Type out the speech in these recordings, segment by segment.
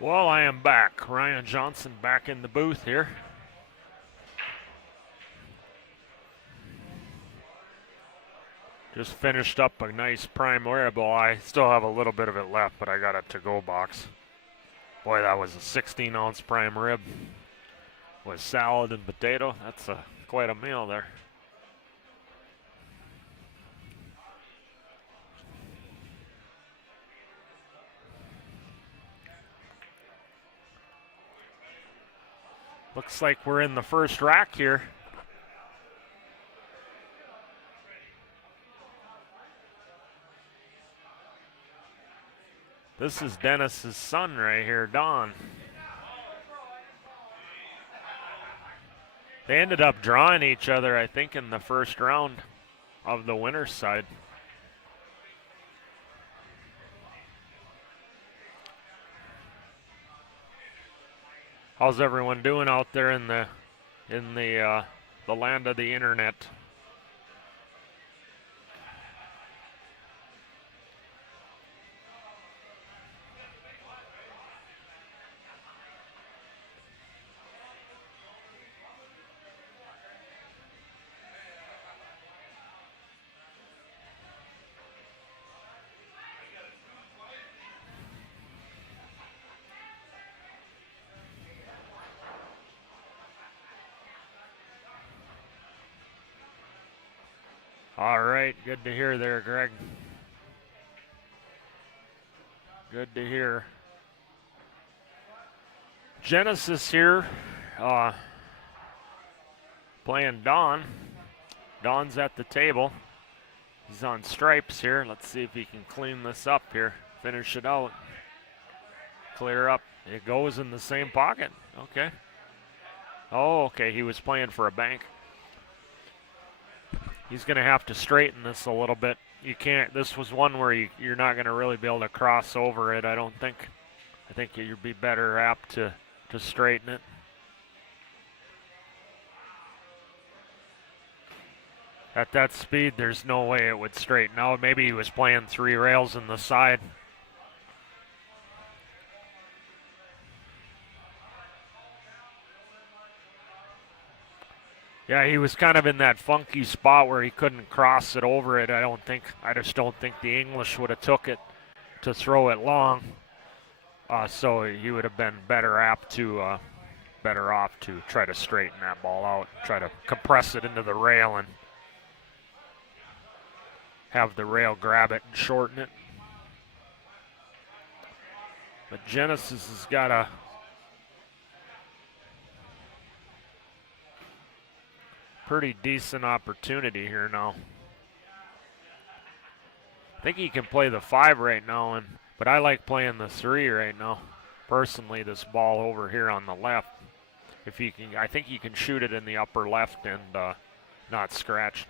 Well, I am back. Ryan Johnson back in the booth here. Just finished up a nice prime ribeye. I still have a little bit of it left, but I got a to-go box. Boy, that was a 16-ounce prime rib with salad and potato. That's quite a meal there. Looks like we're in the first rack here. This is Dennis's son right here, Don. They ended up drawing each other, I think, in the first round of the winner's side. How's everyone doing out there in the land of the internet? All right, good to hear there, Greg. Good to hear. Genesis here, playing Don. Don's at the table. He's on stripes here. Let's see if he can clean this up here. Finish it out. Clear up. It goes in the same pocket. Okay. Oh, okay. He was playing for a bank. He's going to have to straighten this a little bit. You can't. This was one where you're not going to really be able to cross over it, I don't think. I think you'd be better apt to straighten it. At that speed, there's no way it would straighten out. Maybe he was playing 3 rails in the side. Yeah, he was kind of in that funky spot where he couldn't cross it over it. I just don't think the English would have took it to throw it long. So he would have been better off to try to straighten that ball out, try to compress it into the rail and have the rail grab it and shorten it. But Genesis has got a pretty decent opportunity here now. I think he can play the 5 right now, but I like playing the 3 right now. Personally, this ball over here on the left, if he can, I think he can shoot it in the upper left and not scratch.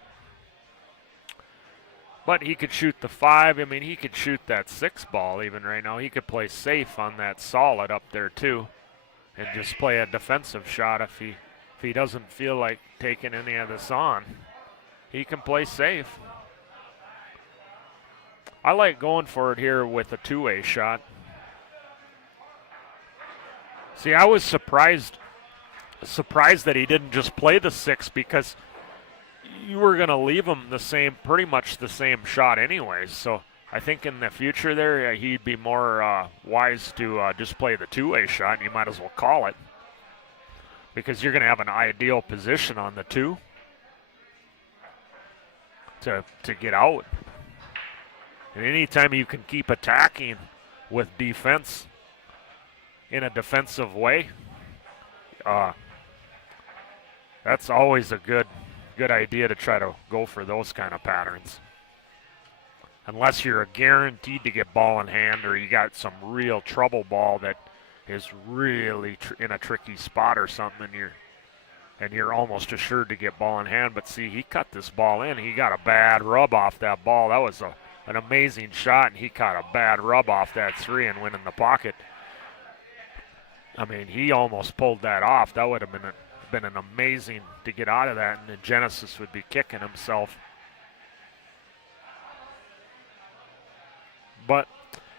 But he could shoot the 5. I mean, he could shoot that 6 ball even right now. He could play safe on that solid up there too, and just play a defensive shot if he doesn't feel like taking any of this on. He can play safe. I like going for it here with a 2-way shot. See, I was surprised that he didn't just play the 6, because you were going to leave him pretty much the same shot anyways. So I think in the future there, he'd be more wise to just play the 2-way shot, and you might as well call it, because you're going to have an ideal position on the 2 to get out. And anytime you can keep attacking with defense in a defensive way, that's always a good idea to try to go for those kind of patterns. Unless you're guaranteed to get ball in hand, or you got some real trouble ball that is really in a tricky spot or something, and you're almost assured to get ball in hand. But see, he cut this ball in. He got a bad rub off that ball. That was an amazing shot, and he caught a bad rub off that 3 and went in the pocket. I mean, he almost pulled that off. That would have been an amazing to get out of that, and then Genesis would be kicking himself. But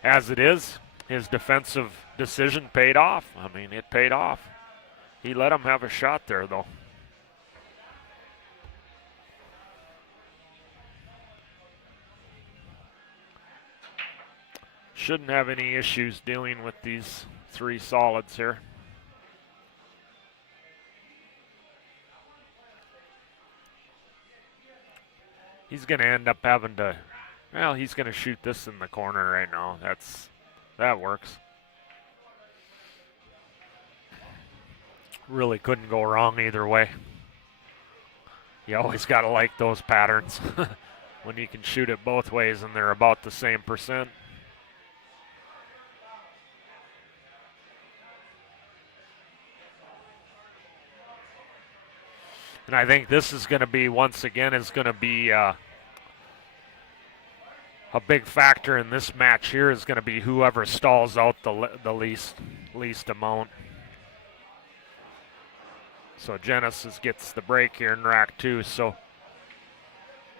as it is, his defensive decision paid off. I mean, it paid off. He let him have a shot there, though. Shouldn't have any issues dealing with these three solids here. He's going to end up having to, well, he's going to shoot this in the corner right now. That works. Really couldn't go wrong either way. You always got to like those patterns when you can shoot it both ways and they're about the same percent. And I think this is going to be, once again, a big factor in this match here is going to be whoever stalls out the least amount. So Genesis gets the break here in rack 2. So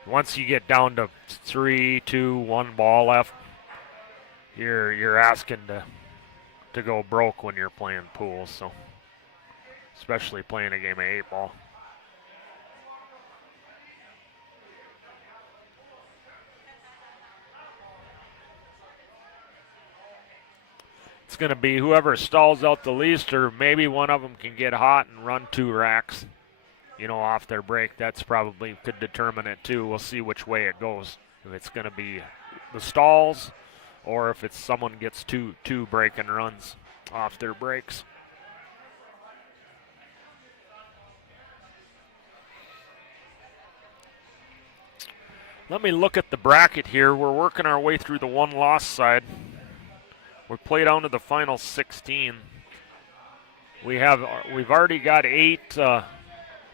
once you get down to 3, 2, 1 ball left, you're asking to go broke when you're playing pool. So especially playing a game of 8-ball. It's going to be whoever stalls out the least, or maybe one of them can get hot and run 2 racks, off their break. That's probably could determine it too. We'll see which way it goes. If it's going to be the stalls, or if it's someone gets two break and runs off their breaks. Let me look at the bracket here. We're working our way through the one-loss side. We play down to the final 16. We've already got 8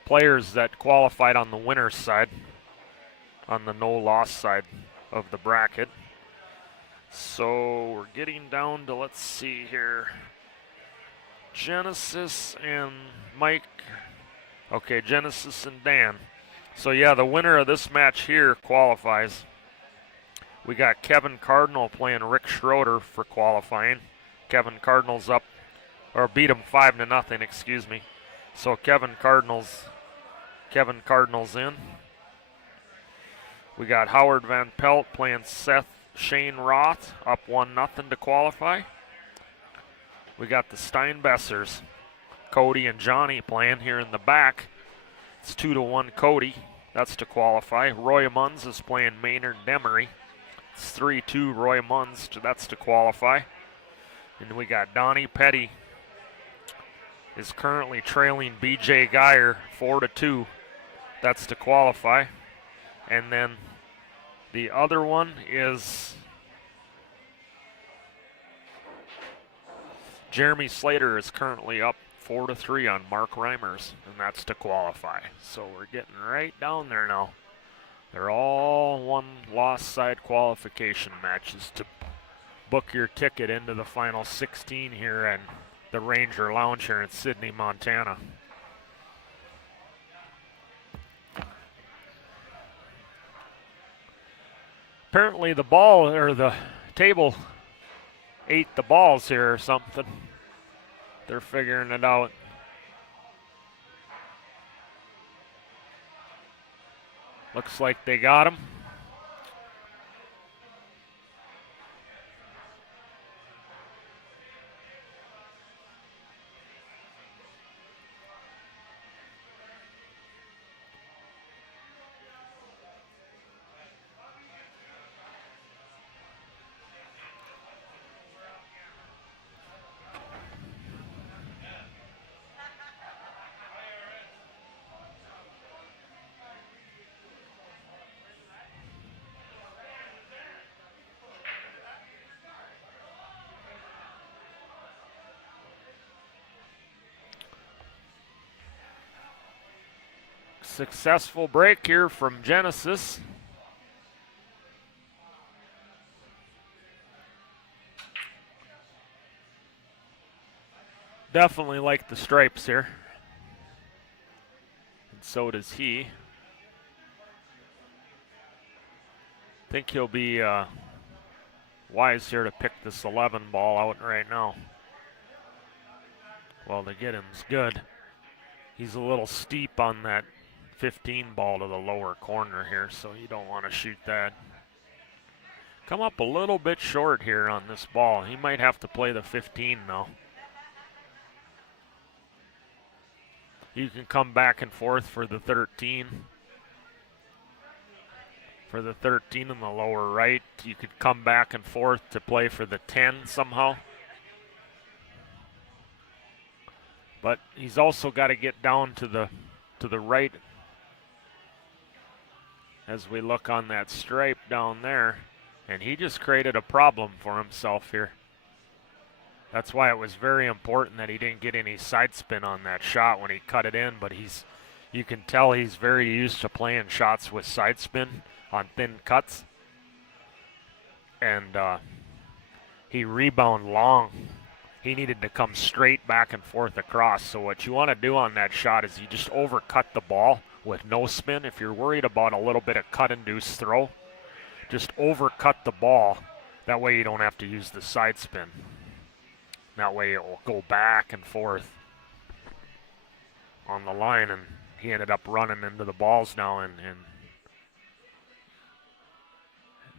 players that qualified on the winner's side, on the no-loss side of the bracket. So we're getting down to, let's see here, Genesis and Mike. Okay, Genesis and Dan. So yeah, the winner of this match here qualifies. We got Kevin Cardinal playing Rick Schroeder for qualifying. Kevin Cardinal's up, or beat him 5-0, excuse me. So Kevin Cardinal's in. We got Howard Van Pelt playing Shane Roth, up 1-0 to qualify. We got the Steinbessers, Cody and Johnny playing here in the back. It's 2-1 Cody. That's to qualify. Roy Munns is playing Maynard Demery. It's 3-2 Roy Munns. That's to qualify. And we got Donnie Petty is currently trailing BJ Geyer 4-2. That's to qualify. And then the other one is Jeremy Slater is currently up 4-3 on Mark Reimers, and that's to qualify. So we're getting right down there now. They're all one-loss side qualification matches to book your ticket into the final 16 here at the Ranger Lounge here in Sidney, Montana. Apparently the ball, or the table, ate the balls here or something. They're figuring it out. Looks like they got him. Successful break here from Genesis. Definitely like the stripes here. And so does he. Think he'll be Wise here to pick this 11 ball out right now. Well, the get him's good. He's a little steep on that 15 ball to the lower corner here, so you don't want to shoot that. Come up a little bit short here on this ball. He might have to play the 15 now. You can come back and forth for the 13. For the 13 in the lower right, you could come back and forth to play for the 10 somehow. But he's also got to get down to the right as we look on that stripe down there. And he just created a problem for himself here. That's why it was very important that he didn't get any side spin on that shot when he cut it in. But you can tell he's very used to playing shots with side spin on thin cuts. And he rebound long. He needed to come straight back and forth across. So what you want to do on that shot is you just overcut the ball with no spin. If you're worried about a little bit of cut-induced throw, just overcut the ball. That way you don't have to use the side spin. That way it will go back and forth on the line, and he ended up running into the balls now, and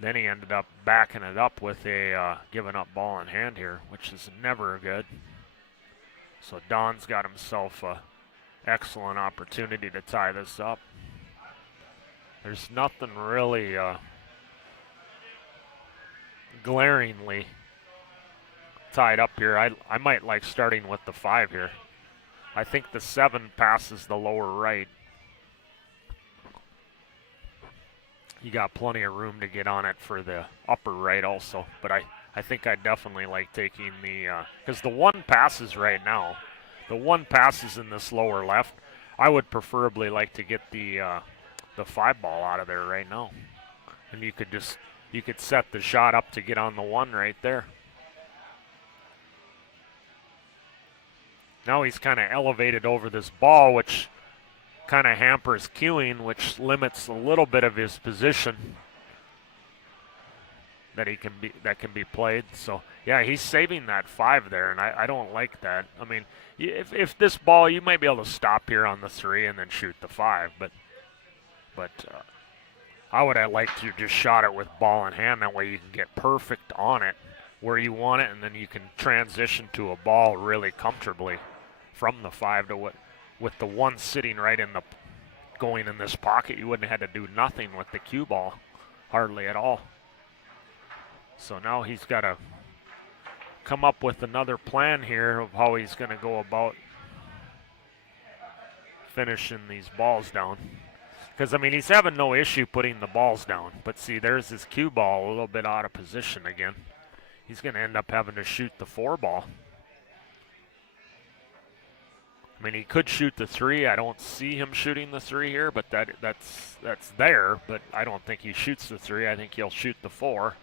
then he ended up backing it up with a giving up ball in hand here, which is never good. So Don's got himself an excellent opportunity to tie this up. There's nothing really glaringly tied up here. I might like starting with the 5 here. I think the 7 passes the lower right. You got plenty of room to get on it for the upper right also, but I think I definitely like taking the, because the 1 passes right now. The 1 passes in this lower left. I would preferably like to get the 5 ball out of there right now. And you could set the shot up to get on the 1 right there. Now he's kind of elevated over this ball, which kind of hampers cueing, which limits a little bit of his position that can be played. So yeah, he's saving that 5 there, and I don't like that. I mean, if this ball, you might be able to stop here on the 3 and then shoot the 5, but I would have liked to just shot it with ball in hand. That way you can get perfect on it where you want it, and then you can transition to a ball really comfortably from the 5 to what. With the 1 sitting right in going in this pocket, you wouldn't have had to do nothing with the cue ball, hardly at all. So now he's got to come up with another plan here of how he's going to go about finishing these balls down. Because, I mean, he's having no issue putting the balls down. But see, there's his cue ball a little bit out of position again. He's going to end up having to shoot the 4 ball. I mean, he could shoot the 3. I don't see him shooting the 3 here, but that's there. But I don't think he shoots the 3. I think he'll shoot the 4.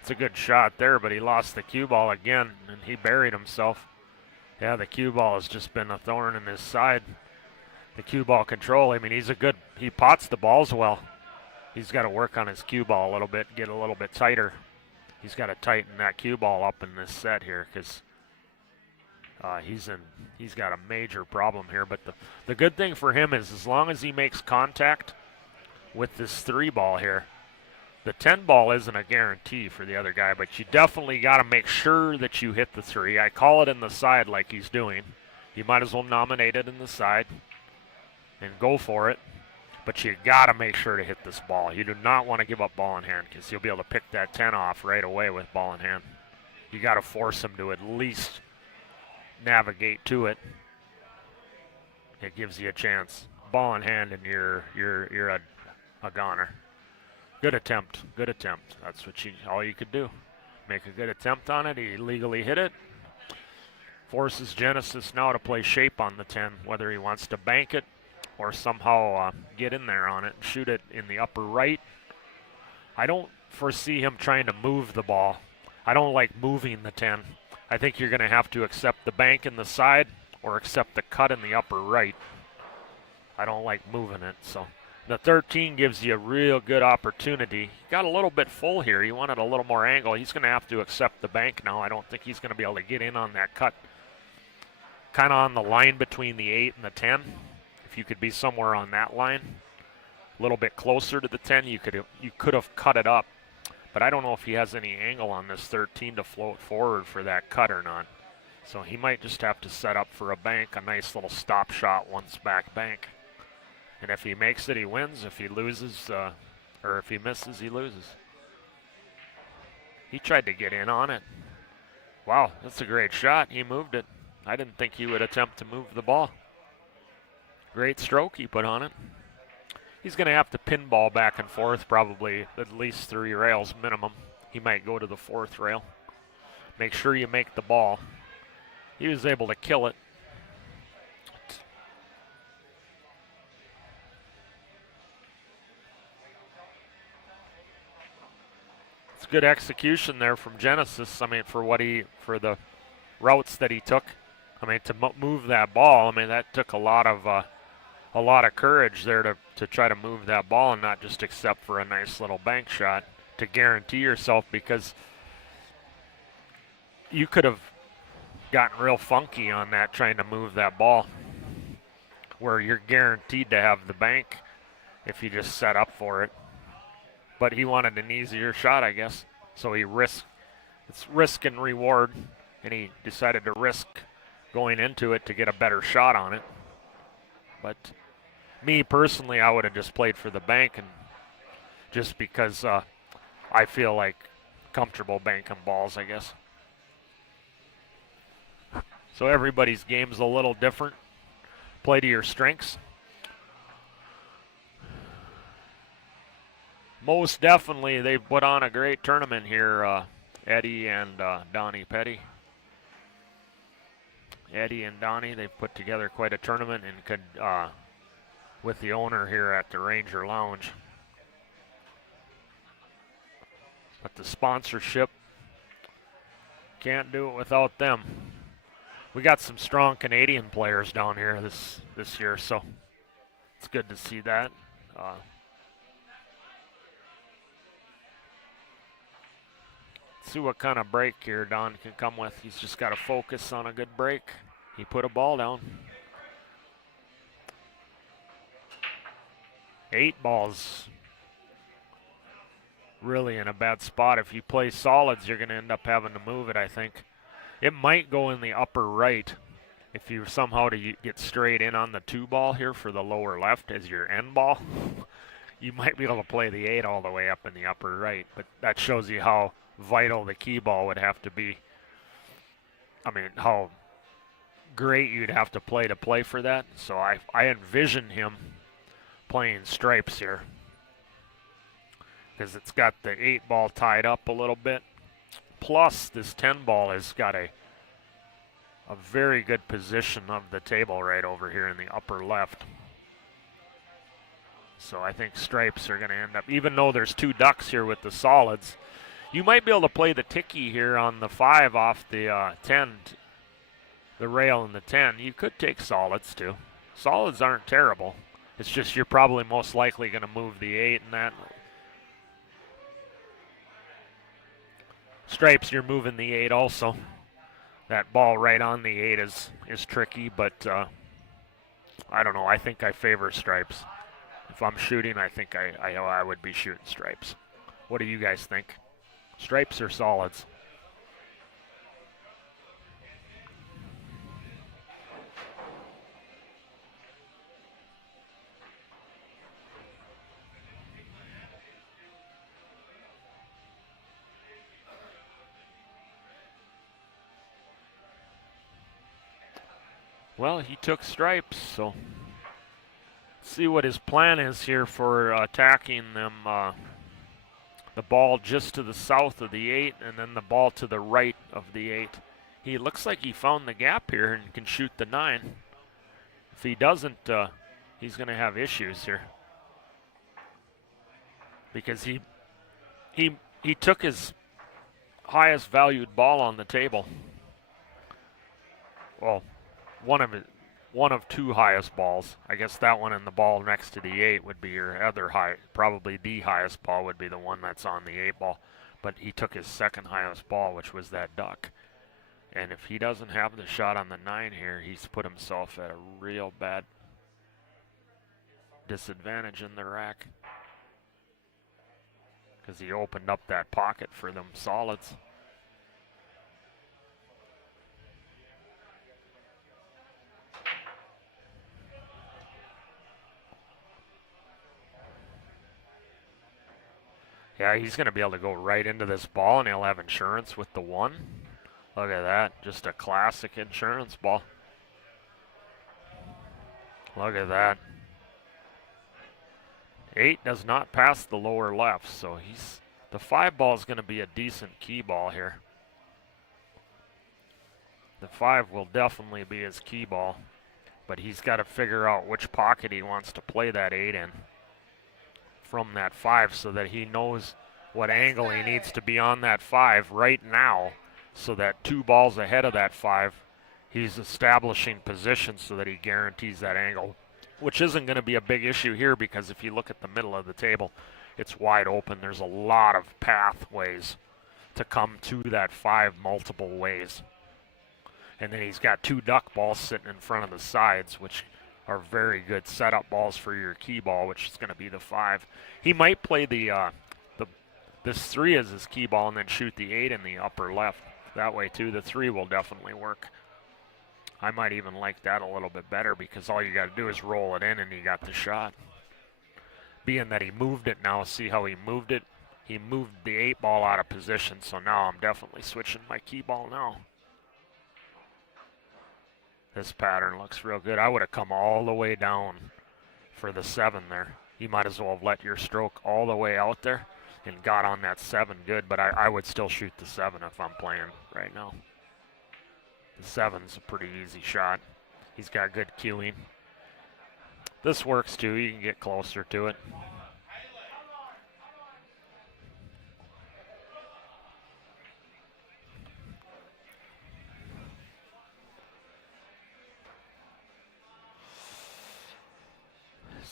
It's a good shot there, but he lost the cue ball again, and he buried himself. Yeah, the cue ball has just been a thorn in his side. The cue ball control, I mean, he pots the balls well. He's got to work on his cue ball a little bit, get a little bit tighter. He's got to tighten that cue ball up in this set here, because he's got a major problem here. But the good thing for him is as long as he makes contact with this 3 ball here, the 10 ball isn't a guarantee for the other guy, but you definitely got to make sure that you hit the 3. I call it in the side like he's doing. You might as well nominate it in the side and go for it. But you got to make sure to hit this ball. You do not want to give up ball in hand, because you'll be able to pick that 10 off right away with ball in hand. You got to force him to at least navigate to it. It gives you a chance. Ball in hand, and you're a goner. Good attempt. Good attempt. That's all you could do. Make a good attempt on it. He legally hit it. Forces Genesis now to play shape on the 10, whether he wants to bank it or somehow get in there on it and shoot it in the upper right. I don't foresee him trying to move the ball. I don't like moving the 10. I think you're going to have to accept the bank in the side or accept the cut in the upper right. I don't like moving it. So the 13 gives you a real good opportunity. He got a little bit full here. He wanted a little more angle. He's going to have to accept the bank now. I don't think he's going to be able to get in on that cut. Kind of on the line between the 8 and the 10. If you could be somewhere on that line, a little bit closer to the 10, you could have cut it up. But I don't know if he has any angle on this 13 to float forward for that cut or not. So he might just have to set up for a bank, a nice little stop shot once back bank. And if he makes it, he wins. If he loses, or if he misses, he loses. He tried to get in on it. Wow, that's a great shot. He moved it. I didn't think he would attempt to move the ball. Great stroke he put on it. He's going to have to pinball back and forth probably at least 3 rails minimum. He might go to the 4th rail. Make sure you make the ball. He was able to kill it. It's good execution there from Genesis. I mean, for the routes that he took. I mean, to move that ball. I mean, that took a lot of courage there to try to move that ball and not just accept for a nice little bank shot to guarantee yourself, because you could have gotten real funky on that trying to move that ball where you're guaranteed to have the bank if you just set up for it. But he wanted an easier shot, I guess. So it's risk and reward, and he decided to risk going into it to get a better shot on it. But me personally, I would have just played for the bank, and just because I feel like comfortable banking balls, I guess. So everybody's game's a little different. Play to your strengths. Most definitely, they've put on a great tournament here, Eddie and Donnie Petty. Eddie and Donnie, they've put together quite a tournament and could, with the owner here at the Ranger Lounge. But the sponsorship, can't do it without them. We got some strong Canadian players down here this year, so it's good to see that. See what kind of break here Don can come with. He's just got to focus on a good break. He put a ball down. 8 balls. Really in a bad spot. If you play solids, you're going to end up having to move it, I think. It might go in the upper right if you somehow to get straight in on the 2 ball here for the lower left as your end ball. You might be able to play the 8 all the way up in the upper right, but that shows you how vital the key ball would have to be. I mean, how great you'd have to play for that. So I envision him playing stripes here, because it's got the 8 ball tied up a little bit. Plus, this 10 ball has got a very good position of the table right over here in the upper left. So I think stripes are going to end up, even though there's 2 ducks here with the solids, you might be able to play the ticky here on the 5 off the 10, the rail in the 10. You could take solids too. Solids aren't terrible. It's just you're probably most likely going to move the 8 and that. Stripes, you're moving the 8 also. That ball right on the 8 is tricky, but I don't know. I think I favor stripes. If I'm shooting, I think I would be shooting stripes. What do you guys think? Stripes or solids? Well, he took stripes, so let's see what his plan is here for attacking them. The ball just to the south of the 8 and then the ball to the right of the 8. He looks like he found the gap here and can shoot the 9. If he doesn't, he's going to have issues here, because he took his highest valued ball on the table. Well, one of it, one of two highest balls. I guess that one and the ball next to the 8 would be your other high. Probably the highest ball would be the one that's on the 8 ball. But he took his second highest ball, which was that duck. And if he doesn't have the shot on the 9 here, he's put himself at a real bad disadvantage in the rack. Because he opened up that pocket for them solids. Yeah, he's going to be able to go right into this ball, and he'll have insurance with the 1. Look at that. Just a classic insurance ball. Look at that. 8 does not pass the lower left, so the 5 ball is going to be a decent key ball here. The 5 will definitely be his key ball, but he's got to figure out which pocket he wants to play that 8 in from that 5 so that he knows what angle he needs to be on that 5 right now, so that 2 balls ahead of that 5, he's establishing position so that he guarantees that angle, which isn't going to be a big issue here because if you look at the middle of the table, it's wide open. There's a lot of pathways to come to that 5 multiple ways. And then he's got 2 duck balls sitting in front of the sides, which are very good setup balls for your key ball, which is going to be the 5. He might play this 3 as his key ball and then shoot the 8 in the upper left. That way too, the 3 will definitely work. I might even like that a little bit better because all you got to do is roll it in and you got the shot. Being that he moved it now, see how he moved it? He moved the 8 ball out of position, so now I'm definitely switching my key ball now. This pattern looks real good. I would have come all the way down for the 7 there. You might as well have let your stroke all the way out there and got on that 7 good, but I would still shoot the 7 if I'm playing right now. The 7's a pretty easy shot. He's got good cueing. This works too. You can get closer to it.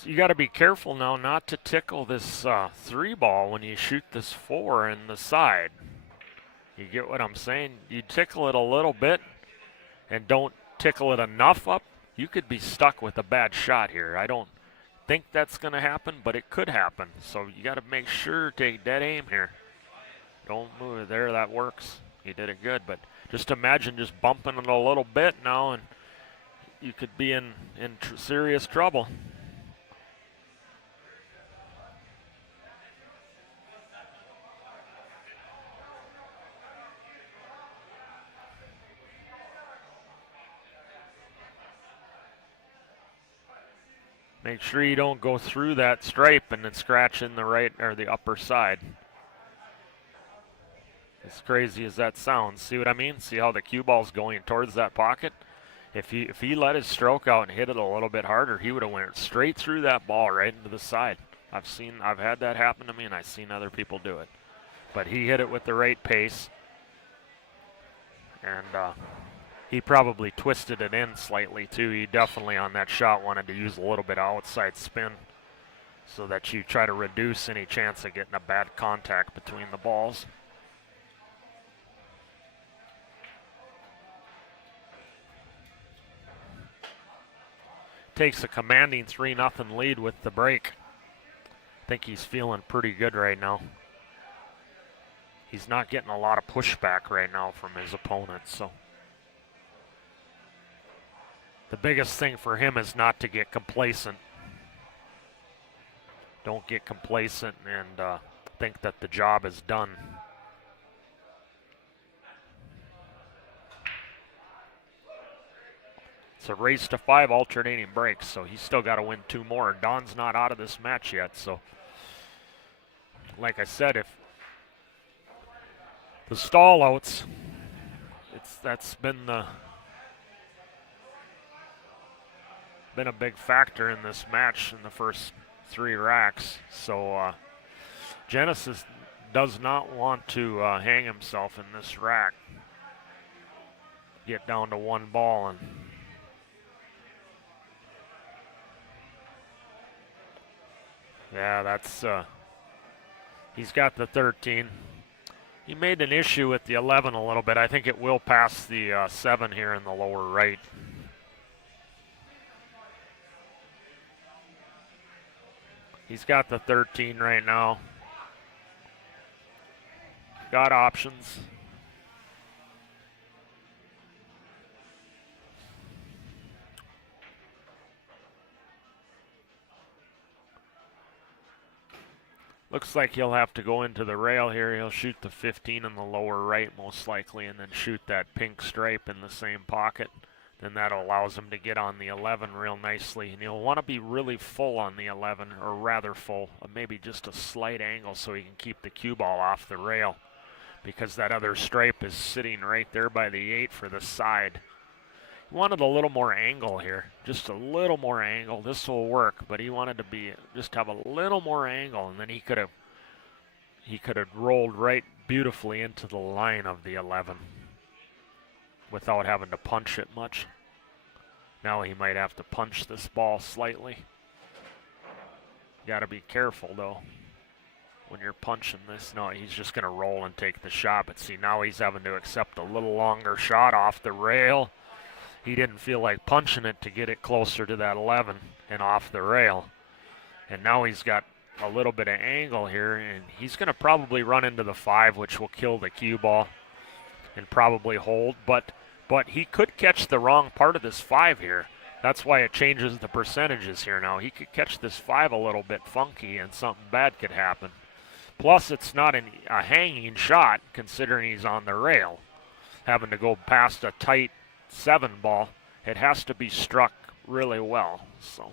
So you got to be careful now not to tickle this 3 ball when you shoot this 4 in the side. You get what I'm saying? You tickle it a little bit and don't tickle it enough up, you could be stuck with a bad shot here. I don't think that's going to happen, but it could happen. So you got to make sure to take dead aim here. Don't move it there. That works. You did it good, but just imagine just bumping it a little bit now and you could be in serious trouble. Make sure you don't go through that stripe and then scratch in the right or the upper side. As crazy as that sounds, see what I mean? See how the cue ball's going towards that pocket? If he let his stroke out and hit it a little bit harder, he would have went straight through that ball right into the side. I've had that happen to me, and I've seen other people do it. But he hit it with the right pace, and he probably twisted it in slightly too. He definitely on that shot wanted to use a little bit of outside spin so that you try to reduce any chance of getting a bad contact between the balls. Takes a commanding 3-0 lead with the break. I think he's feeling pretty good right now. He's not getting a lot of pushback right now from his opponents, so the biggest thing for him is not to get complacent. Don't get complacent and think that the job is done. It's a race to 5 alternating breaks, so he's still got to win 2 more. Don's not out of this match yet, so like I said, if the stall outs, that's been a big factor in this match in the first 3 racks. So Genesis does not want to hang himself in this rack. Get down to 1 ball and Yeah, that's, he's got the 13. He made an issue with the 11 a little bit. I think it will pass the 7 here in the lower right. He's got the 13 right now. Got options. Looks like he'll have to go into the rail here. He'll shoot the 15 in the lower right most likely, and then shoot that pink stripe in the same pocket. Then that allows him to get on the 11 real nicely. And he'll want to be really full on the 11, or rather full, maybe just a slight angle so he can keep the cue ball off the rail, because that other stripe is sitting right there by the 8 for the side. He wanted a little more angle here, just a little more angle. This will work, but he wanted to be just have a little more angle, and then he could have rolled right beautifully into the line of the 11 without having to punch it much. Now he might have to punch this ball slightly. Got to be careful though when you're punching this. No, he's just going to roll and take the shot, but see, now he's having to accept a little longer shot off the rail. He didn't feel like punching it to get it closer to that 11 and off the rail. And now he's got a little bit of angle here, and he's going to probably run into the 5, which will kill the cue ball and probably hold. But he could catch the wrong part of this 5 here. That's why it changes the percentages here now. He could catch this 5 a little bit funky, and something bad could happen. Plus, it's not a hanging shot, considering he's on the rail. Having to go past a tight 7 ball, it has to be struck really well. So,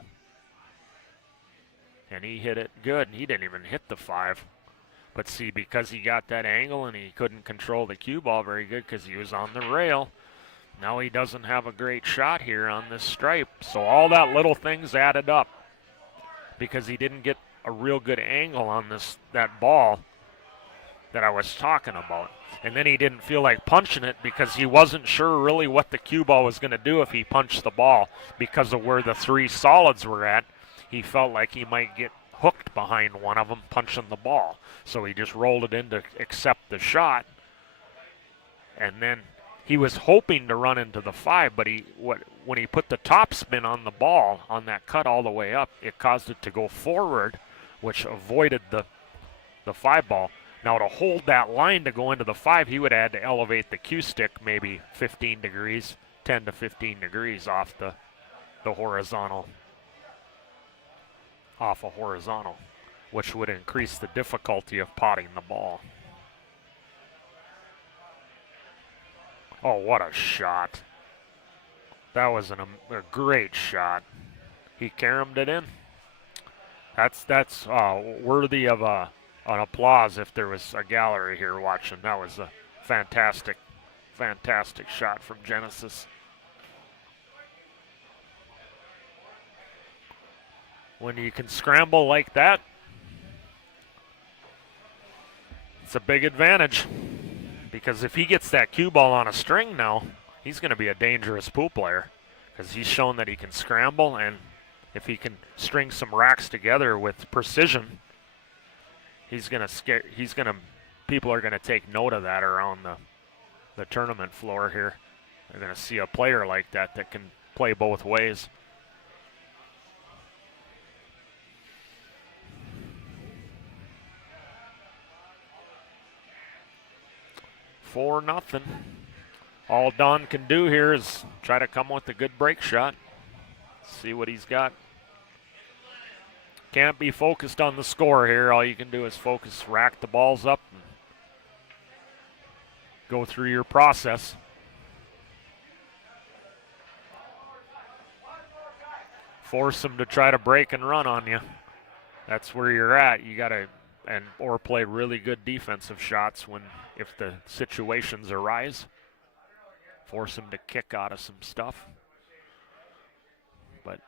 and he hit it good. He didn't even hit the 5. But see, because he got that angle and he couldn't control the cue ball very good because he was on the rail, now he doesn't have a great shot here on this stripe. So all that little things added up because he didn't get a real good angle on that ball that I was talking about. And then he didn't feel like punching it because he wasn't sure really what the cue ball was going to do if he punched the ball because of where the 3 solids were at. He felt like he might get hooked behind one of them punching the ball. So he just rolled it in to accept the shot. And then he was hoping to run into the 5, but when he put the top spin on the ball on that cut all the way up, it caused it to go forward, which avoided the 5 ball. Now to hold that line to go into the 5, he would have had to elevate the cue stick maybe 15 degrees, 10 to 15 degrees off the horizontal, off a horizontal, which would increase the difficulty of potting the ball. Oh, what a shot. That was a great shot. He caromed it in. That's worthy of an applause if there was a gallery here watching. That was a fantastic, fantastic shot from Genesis. When you can scramble like that, it's a big advantage. Because if he gets that cue ball on a string now, he's going to be a dangerous pool player. Because he's shown that he can scramble, and if he can string some racks together with precision, people are going to take note of that around the tournament floor here. They're going to see a player like that can play both ways. For nothing. All Don can do here is try to come with a good break shot. See what he's got. Can't be focused on the score here. All you can do is rack the balls up, and go through your process. Force him to try to break and run on you. That's where you're at. You got to or play really good defensive shots if the situations arise. Force him to kick out of some stuff. But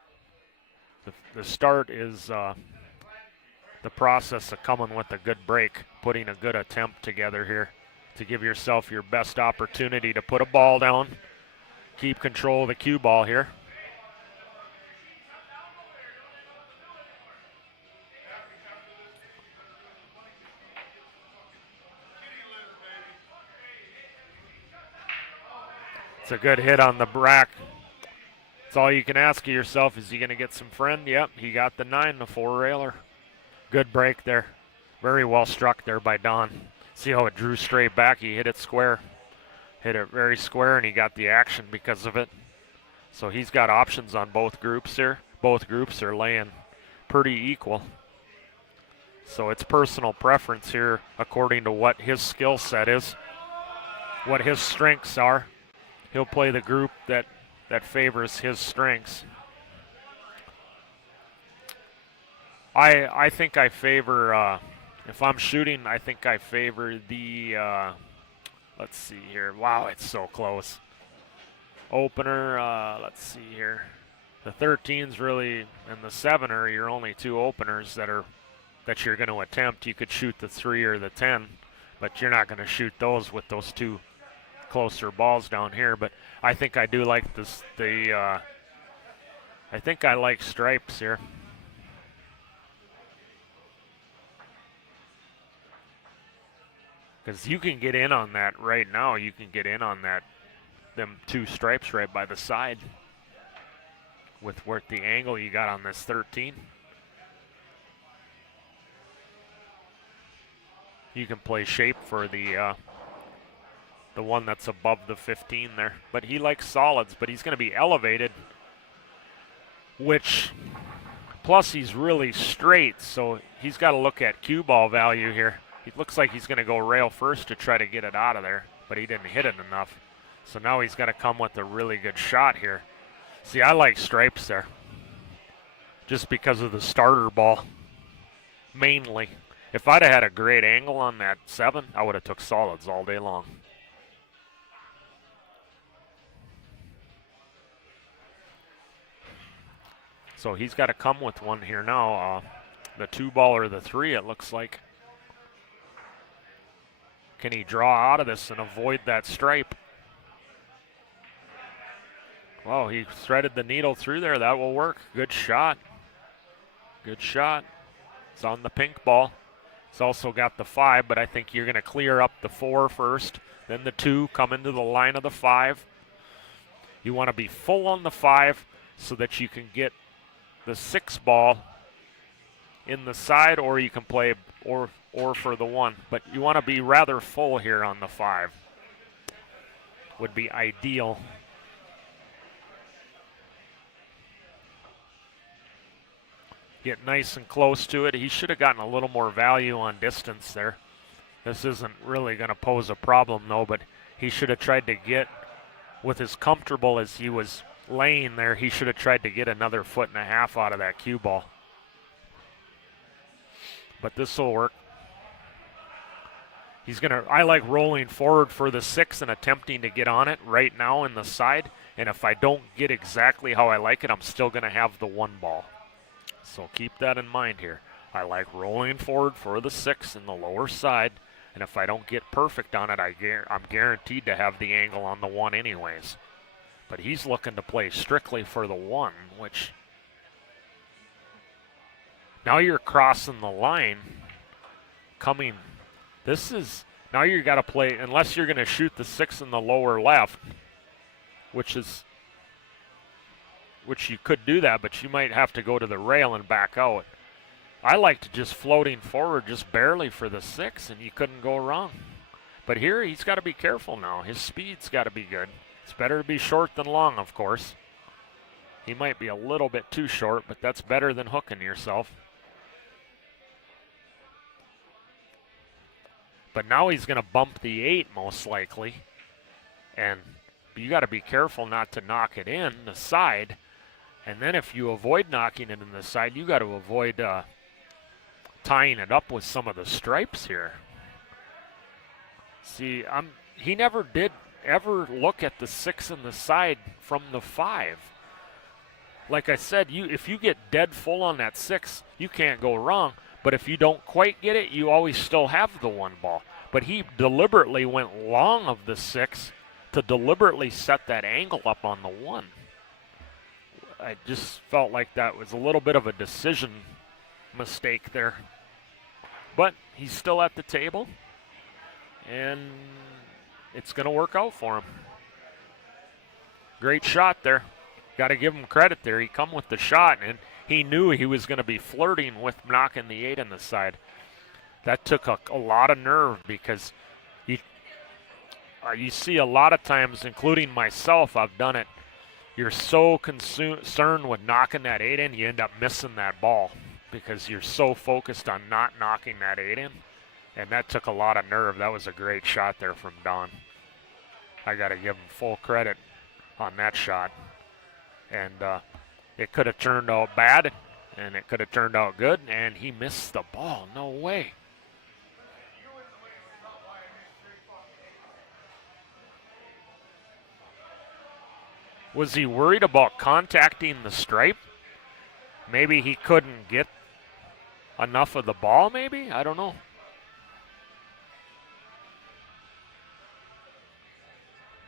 the start is the process of coming with a good break, putting a good attempt together here to give yourself your best opportunity to put a ball down, keep control of the cue ball here. It's a good hit on the brack. That's all you can ask of yourself. Is he going to get some friend? Yep, he got the 9, the 4-railer. Good break there. Very well struck there by Don. See how it drew straight back? He hit it square. Hit it very square, and he got the action because of it. So he's got options on both groups here. Both groups are laying pretty equal. So it's personal preference here according to what his skill set is, what his strengths are. He'll play the group that favors his strengths. I think I favor, if I'm shooting, I think I favor the, let's see here. Wow, it's so close. Opener, let's see here. The 13's really, and the 7 are your only two openers that you're going to attempt. You could shoot the 3 or the 10, but you're not going to shoot those with those two closer balls down here. But I think I do like this. I think I like stripes here. Because you can get in on that right now. You can get in on that, them two stripes right by the side with the angle you got on this 13. You can play shape for the one that's above the 15 there. But he likes solids, but he's going to be elevated, which, plus he's really straight, so he's got to look at cue ball value here. It looks like he's going to go rail first to try to get it out of there, but he didn't hit it enough. So now he's got to come with a really good shot here. See, I like stripes there just because of the starter ball, mainly. If I'd have had a great angle on that 7, I would have took solids all day long. So he's got to come with one here now. The 2 ball or the 3, it looks like. Can he draw out of this and avoid that stripe? Well, he threaded the needle through there. That will work. Good shot. Good shot. It's on the pink ball. It's also got the 5, but I think you're going to clear up the 4 first, then the 2, come into the line of the 5. You want to be full on the 5 so that you can get the 6 ball in the side, or you can play or for the 1. But you want to be rather full here on the 5. Would be ideal. Get nice and close to it. He should have gotten a little more value on distance there. This isn't really going to pose a problem though, but he should have tried to get, with as comfortable as he was laying there, he should have tried to get another 1.5 feet out of that cue ball. But this will work. I like rolling forward for the 6 and attempting to get on it right now in the side. And if I don't get exactly how I like it, I'm still going to have the 1 ball. So keep that in mind here. I like rolling forward for the 6 in the lower side. And if I don't get perfect on it, I'm guaranteed to have the angle on the 1 anyways. But he's looking to play strictly for the 1, which now you're crossing the line. Now you got to play, unless you're going to shoot the 6 in the lower left, which you could do that, but you might have to go to the rail and back out. I like to just floating forward just barely for the 6, and you couldn't go wrong. But here he's got to be careful now. His speed's got to be good. It's better to be short than long, of course. He might be a little bit too short, but that's better than hooking yourself. But now he's going to bump the 8 most likely. And you got to be careful not to knock it in the side. And then if you avoid knocking it in the side, you got to avoid tying it up with some of the stripes here. See, he never did ever look at the 6 in the side from the 5. Like I said, if you get dead full on that 6, you can't go wrong. But if you don't quite get it, you always still have the 1 ball. But he deliberately went long of the 6 to deliberately set that angle up on the 1. I just felt like that was a little bit of a decision mistake there. But he's still at the table, and it's going to work out for him. Great shot there. Got to give him credit there. He come with the shot, and he knew he was going to be flirting with knocking the 8 on the side. That took a lot of nerve because you see a lot of times, including myself, I've done it. You're so concerned with knocking that 8 in, you end up missing that ball because you're so focused on not knocking that 8 in. And that took a lot of nerve. That was a great shot there from Don. I got to give him full credit on that shot. And it could have turned out bad, and it could have turned out good, and he missed the ball. No way. Was he worried about contacting the stripe? Maybe he couldn't get enough of the ball, maybe? I don't know.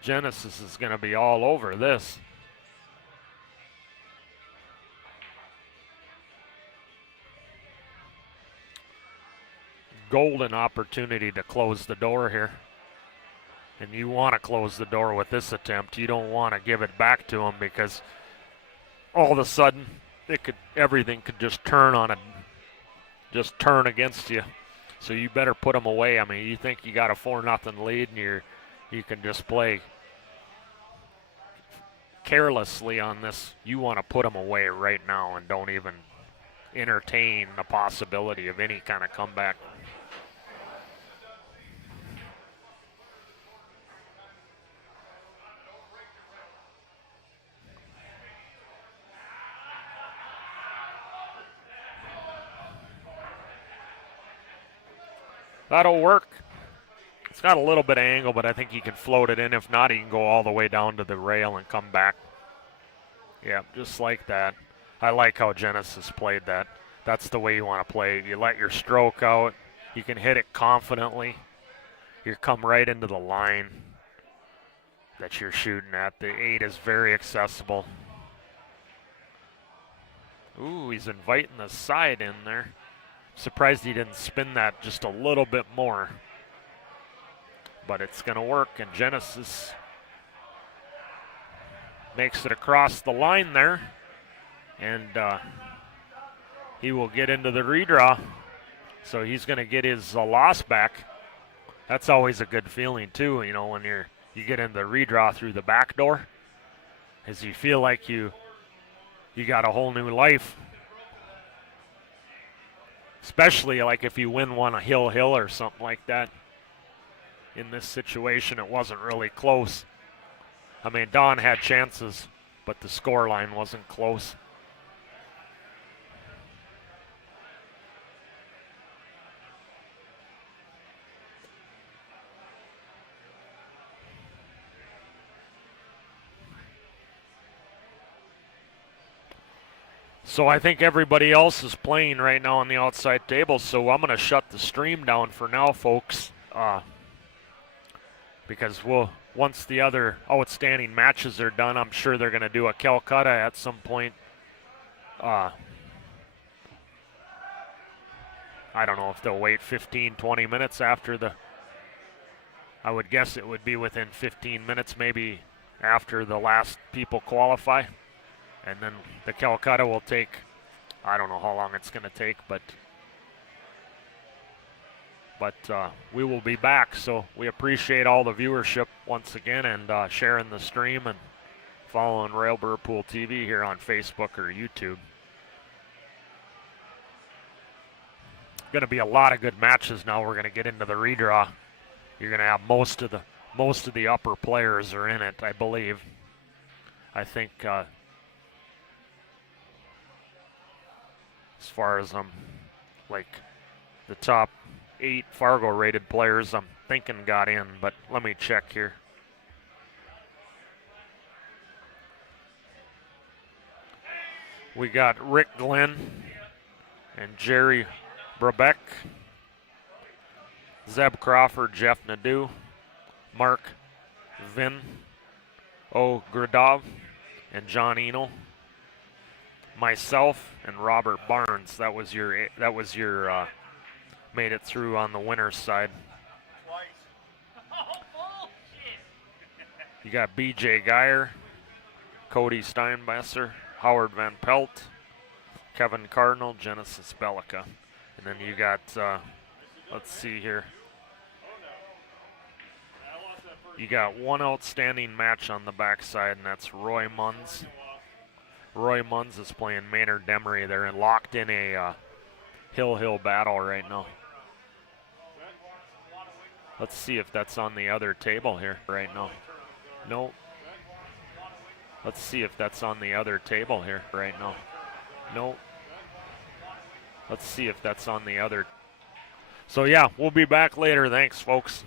Genesis is going to be all over this. Golden opportunity to close the door here. And you want to close the door with this attempt. You don't want to give it back to him because all of a sudden everything could just turn against you. So you better put them away. I mean, you think you got a 4-0 lead and you can just play carelessly on this. You want to put them away right now and don't even entertain the possibility of any kind of comeback. That'll work. It's got a little bit of angle, but I think he can float it in. If not, he can go all the way down to the rail and come back. Yeah, just like that. I like how Genesis played that. That's the way you want to play. You let your stroke out. You can hit it confidently. You come right into the line that you're shooting at. The 8 is very accessible. Ooh, he's inviting the side in there. Surprised he didn't spin that just a little bit more. But it's going to work, and Genesis makes it across the line there. And he will get into the redraw. So he's going to get his loss back. That's always a good feeling, too, you know, when you get in the redraw through the back door, as you feel like you got a whole new life. Especially like if you win one a hill or something like that. In this situation, it wasn't really close. I mean, Don had chances, but the score line wasn't close. So I think everybody else is playing right now on the outside table, so I'm going to shut the stream down for now, folks, because once the other outstanding matches are done, I'm sure they're going to do a Calcutta at some point. I don't know if they'll wait 15, 20 minutes after I would guess it would be within 15 minutes, maybe after the last people qualify. And then the Calcutta will take, I don't know how long it's going to take, but we will be back. So we appreciate all the viewership once again and sharing the stream and following Railbird Pool TV here on Facebook or YouTube. Going to be a lot of good matches now. We're going to get into the redraw. You're going to have most of the upper players are in it, I believe. I think as far as like the top 8 Fargo rated players I'm thinking got in, but let me check here. We got Rick Glenn and Jerry Brabeck, Zeb Crawford, Jeff Nadeau, Mark Vin Ogradov, and John Eno. Myself and Robert Barnes. That was your made it through on the winner's side. You got BJ Geyer, Cody Steinbesser, Howard Van Pelt, Kevin Cardinal, Genesis Bellica. And then you got, let's see here. You got one outstanding match on the backside, and that's Roy Munns. Roy Munns is playing Maynard Demery. They're locked in a hill battle right now. Let's see if that's on the other table here right now. No. Let's see if that's on the other table here right now. No. Let's see if that's on the other. So yeah, we'll be back later. Thanks, folks.